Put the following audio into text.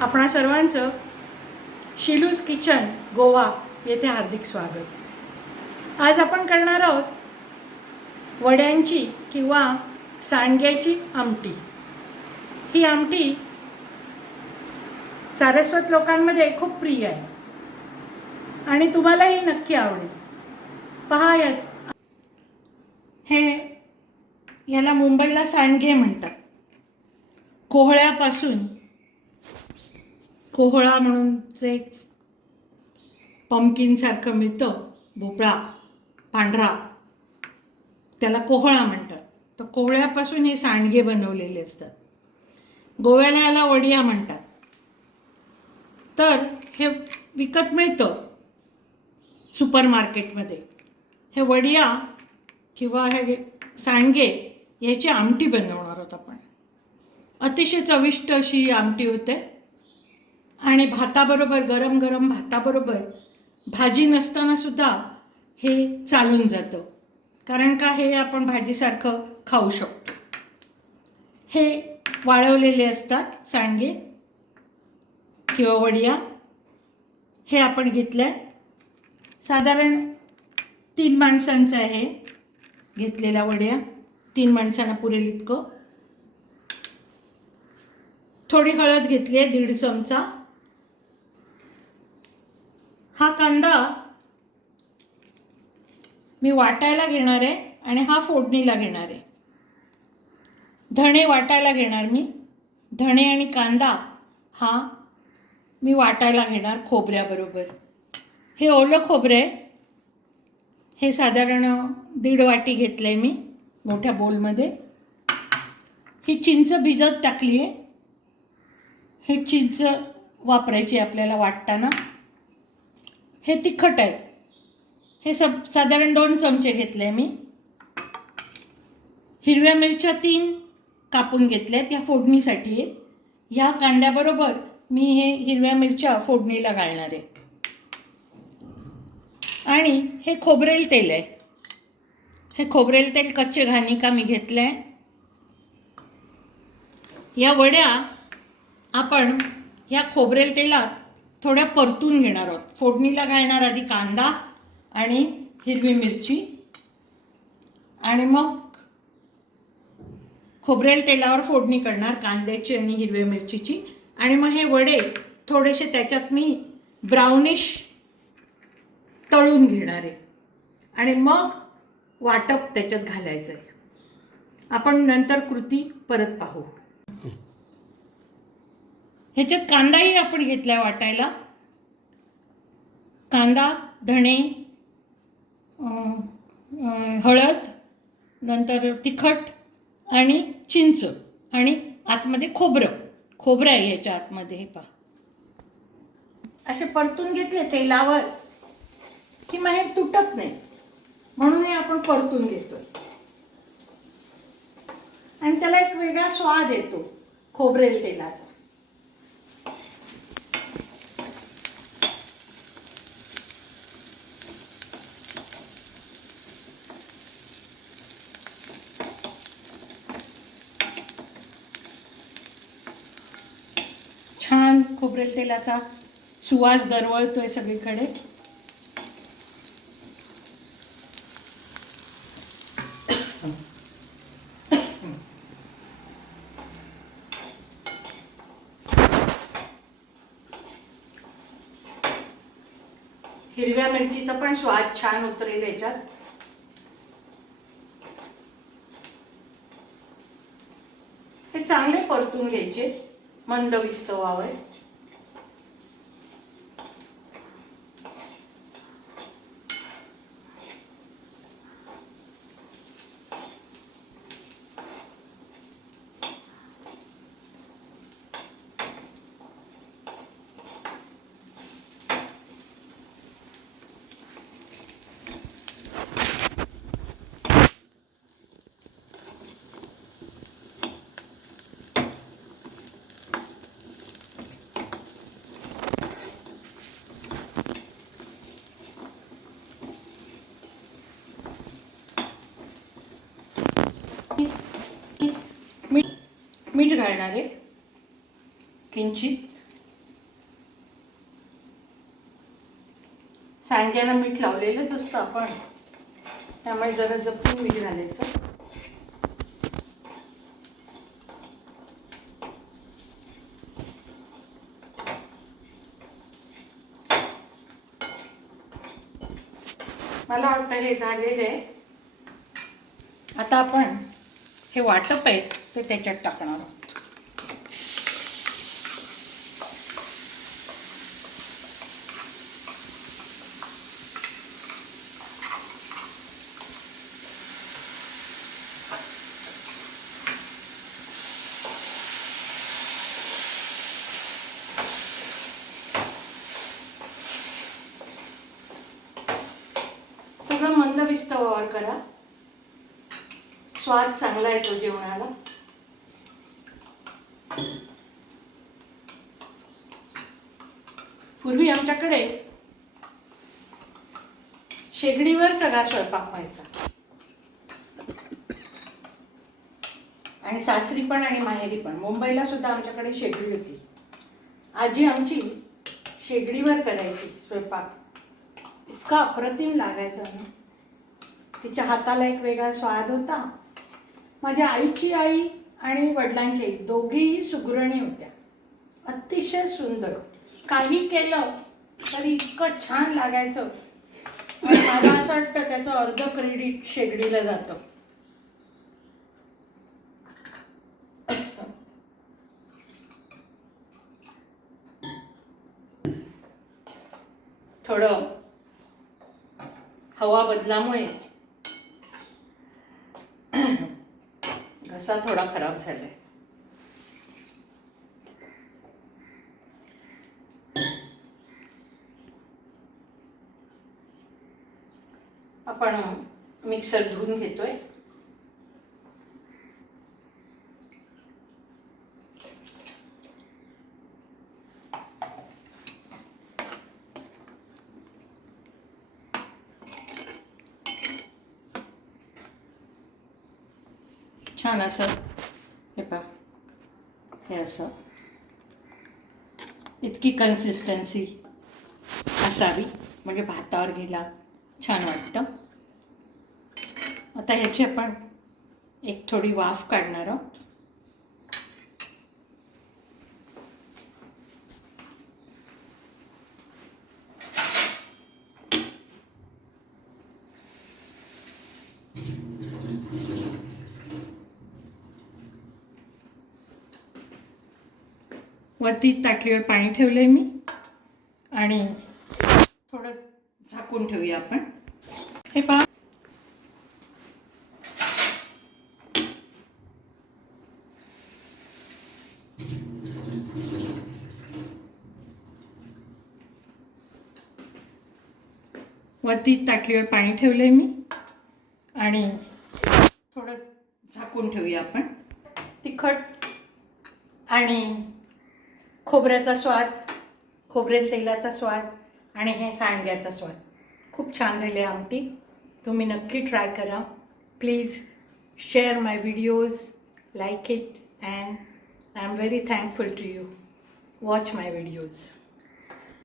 आपणा सर्वांचं शिलूज किचन गोवा येथे हार्दिक स्वागत। आज आपण करणार आहोत वड्यांची किंवा सांडग्याची आमटी। ही आमटी सारस्वत लोकांमध्ये खूप प्रिय आहे आणि तुम्हालाही नक्की आवडेल। पहा, याला मुंबईला सांडगे म्हणतात। कोहळ्यापासून, कोहळा म्हणून जे पंपकिन सारखं मिळतं, भोपळा पांढरा, त्याला कोहळा म्हणतात। तर कोहळ्यापासून हे सांडगे बनवलेले असतात। गोव्याला याला वडिया म्हणतात। तर हे विकत मिळतं सुपर मार्केटमध्ये। हे वडिया किंवा हे सांडगे याची आमटी बनवणार आहोत आपण। अतिशय चविष्ट अशी आमटी होते आणि भाताबरोबर, गरम गरम भाताबरोबर, भाजी नसताना सुद्धा हे चालून जातं, कारण का हे आपण भाजीसारखं खाऊ शकतो। हे वाळवलेले असतात सांडगे किंवा वडिया। हे आपण घेतलं, साधारण 3 माणसांचं आहे घेतलेल्या वड्या, 3 माणसांना पुरेल इतकं। थोडी हळद घेतली आहे, 1.5 चमचा। हा कांदा मी वाटायला घेणार आहे आणि हा फोडणीला घेणार आहे। धणे वाटायला घेणार मी, धणे आणि कांदा हा मी वाटायला घेणार खोबऱ्याबरोबर। हे ओलं खोबरे, हे साधारण 1.5 वाटी घेतलं आहे मी मोठ्या बोलमध्ये। ही चिंच भिजत टाकली आहे। हे चिंच वापरायची आपल्याला वाटताना। हे तिखट आहे, हे साधारण 2 चमचे घेतले मी। हिरव्या मिरच्या 3 कापून घेतल्यात, या फोडणीसाठी आहेत। ह्या कांद्याबरोबर मी हे हिरव्या मिरच्या फोडणीला घालणार आहे। आणि हे खोबरेल तेल आहे, हे खोबरेल तेल कच्चे घाणिका मी घेतलं आहे। या वड्या आपण ह्या खोबरेल तेलात थोड्या परतून घेणार आहोत। फोडणीला घालणार आधी कांदा आणि हिरवी मिरची, आणि मग खोबरेल तेलावर फोडणी करणार कांद्याची आणि हिरव्या मिरचीची। आणि मग हे वडे थोडेसे त्याच्यात मी ब्राउनिश तळून घेणार आहे आणि मग वाटप त्याच्यात घालायचं आहे। आपण नंतर कृती परत पाहू। ह्याच्यात कांदाही आपण घेतला वाटायला। कांदा, धणे, हळद, नंतर तिखट आणि चिंच, आणि आतमध्ये खोबरं आहे ह्याच्या आतमध्ये। हे पहा, असे परतून घेतले तेलावर की मग हे तुटत नाही, म्हणून हे आपण परतून घेतो आणि त्याला एक वेगळा स्वाद येतो खोबरेल तेलाचा। छान खोबरेल तेलाचा सुवास दरवळतोय सगळीकडे। हिरव्या मिरचीचा पण स्वाद छान उतरेल याच्यात। हे चांगले परतून घ्यायचे मंद विस्तवावर। मीठ घालणार आहे। किंचित. सांडग्याला मीठ लावलेलंच असतं आपण, त्यामुळे जरा जपून मीठ घालायचं. मला वाटतं हे झालेलं आहे. आता आपण हे वाटप आहे ते त्याच्यात टाकणार आहोत. सगळं मंद विस्तवावर करा, स्वाद चांगला येतो जेवणाला. पूर्वी आमच्याकडे शेगडीवर सगळा स्वयंपाक व्हायचा, आणि सासरी पण आणि माहेरी पण. मुंबईला सुद्धा आमच्याकडे शेगडी होती. आजी आमची शेगडीवर करायची स्वयंपाक, इतका अप्रतिम लागायचा ना. तिच्या हाताला एक वेगळा स्वाद होता. माझ्या आईची आई आणि वडिलांची आई दोघीही सुगृहिणी होत्या, अतिशय सुंदर. काही केलं तरी इतकं छान लागायचं. मला असं वाटतं त्याचं अर्ध क्रेडिट शेगडीला जातं. थोडं हवा बदलामुळे घसा थोडा खराब झालाय. आपण मिक्सर धुवून घेतोय. छान असं हे पहा, हे असं इतकी कन्सिस्टन्सी असावी म्हणजे भातावर घ्यायला छान वाटतं. आता ह्याची आपण एक थोडी वाफ काढणार आहोत. वरती ताटलीवर पाणी ठेवलंय मी, आणि थोडं झाकून ठेवूया आपण. हे पहा, वरती ताटलीवर पाणी ठेवलंय मी, आणि थोडं झाकून ठेवूया आपण. तिखट आणि खोबऱ्याचा स्वाद, खोबरेल तेलाचा स्वाद आणि हे सांडग्याचा स्वाद, खूप छान झाली आमटी. तुम्ही नक्की ट्राय करा. Please share my videos, like it, and I am very thankful to you. Watch my videos.